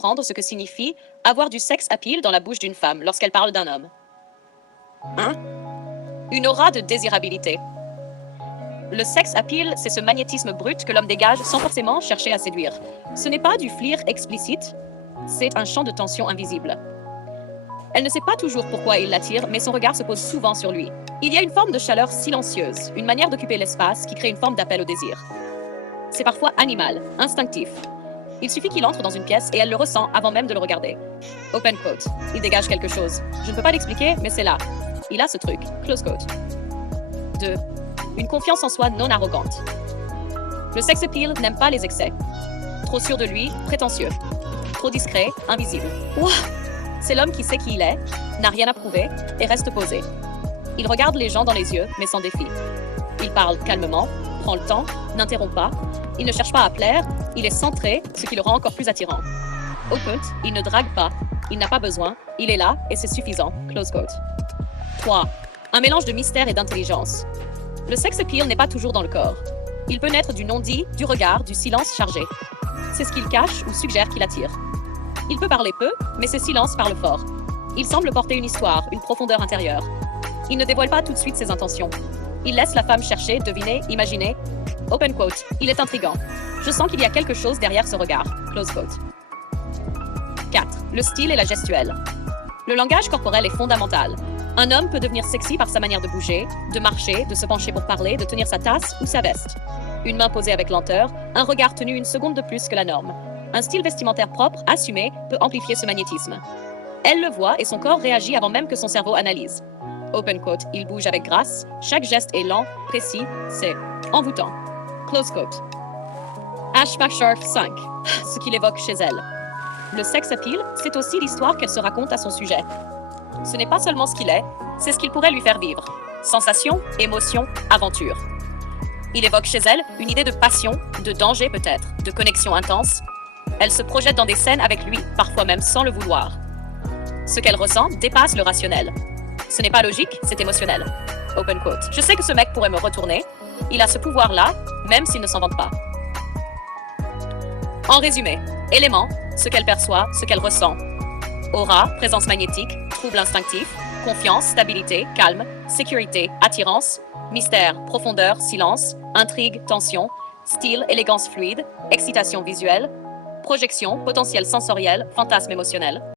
comprendre ce que signifie avoir du sex appeal dans la bouche d'une femme lorsqu'elle parle d'un homme. Hein? Une aura de désirabilité. Le sex appeal, c'est ce magnétisme brut que l'homme dégage sans forcément chercher à séduire. Ce n'est pas du flir explicite, c'est un champ de tension invisible. Elle ne sait pas toujours pourquoi il l'attire, mais son regard se pose souvent sur lui. Il y a une forme de chaleur silencieuse, une manière d'occuper l'espace qui crée une forme d'appel au désir. C'est parfois animal, instinctif. Il suffit qu'il entre dans une pièce et elle le ressent avant même de le regarder. Open quote. Il dégage quelque chose. Je ne peux pas l'expliquer, mais c'est là. Il a ce truc. Close quote. 2. Une confiance en soi non arrogante. Le sex appeal n'aime pas les excès. Trop sûr de lui, prétentieux. Trop discret, invisible. Ouah! C'est l'homme qui sait qui il est, n'a rien à prouver et reste posé. Il regarde les gens dans les yeux, mais sans défi. Il parle calmement, prend le temps, n'interrompt pas. Il ne cherche pas à plaire, il est centré, ce qui le rend encore plus attirant. Open, il ne drague pas, il n'a pas besoin, il est là et c'est suffisant. Close quote. 3. Un mélange de mystère et d'intelligence. Le sex appeal n'est pas toujours dans le corps. Il peut naître du non-dit, du regard, du silence chargé. C'est ce qu'il cache ou suggère qu'il attire. Il peut parler peu, mais ses silences parlent fort. Il semble porter une histoire, une profondeur intérieure. Il ne dévoile pas tout de suite ses intentions. Il laisse la femme chercher, deviner, imaginer. Open quote. Il est intriguant. Je sens qu'il y a quelque chose derrière ce regard. Close quote. 4. Le style et la gestuelle. Le langage corporel est fondamental. Un homme peut devenir sexy par sa manière de bouger, de marcher, de se pencher pour parler, de tenir sa tasse ou sa veste. Une main posée avec lenteur, un regard tenu une seconde de plus que la norme. Un style vestimentaire propre, assumé, peut amplifier ce magnétisme. Elle le voit et son corps réagit avant même que son cerveau analyse. Open quote, il bouge avec grâce, chaque geste est lent, précis, c'est envoûtant. Close quote. Ash Sharf 5, ce qu'il évoque chez elle. Le sex appeal, c'est aussi l'histoire qu'elle se raconte à son sujet. Ce n'est pas seulement ce qu'il est, c'est ce qu'il pourrait lui faire vivre. Sensation, émotion, aventure. Il évoque chez elle une idée de passion, de danger peut-être, de connexion intense. Elle se projette dans des scènes avec lui, parfois même sans le vouloir. Ce qu'elle ressent dépasse le rationnel. Ce n'est pas logique, c'est émotionnel. Open quote. Je sais que ce mec pourrait me retourner. Il a ce pouvoir-là, même s'il ne s'en vante pas. En résumé, éléments, ce qu'elle perçoit, ce qu'elle ressent. Aura, présence magnétique, trouble instinctif, confiance, stabilité, calme, sécurité, attirance, mystère, profondeur, silence, intrigue, tension, style, élégance fluide, excitation visuelle, projection, potentiel sensoriel, fantasme émotionnel.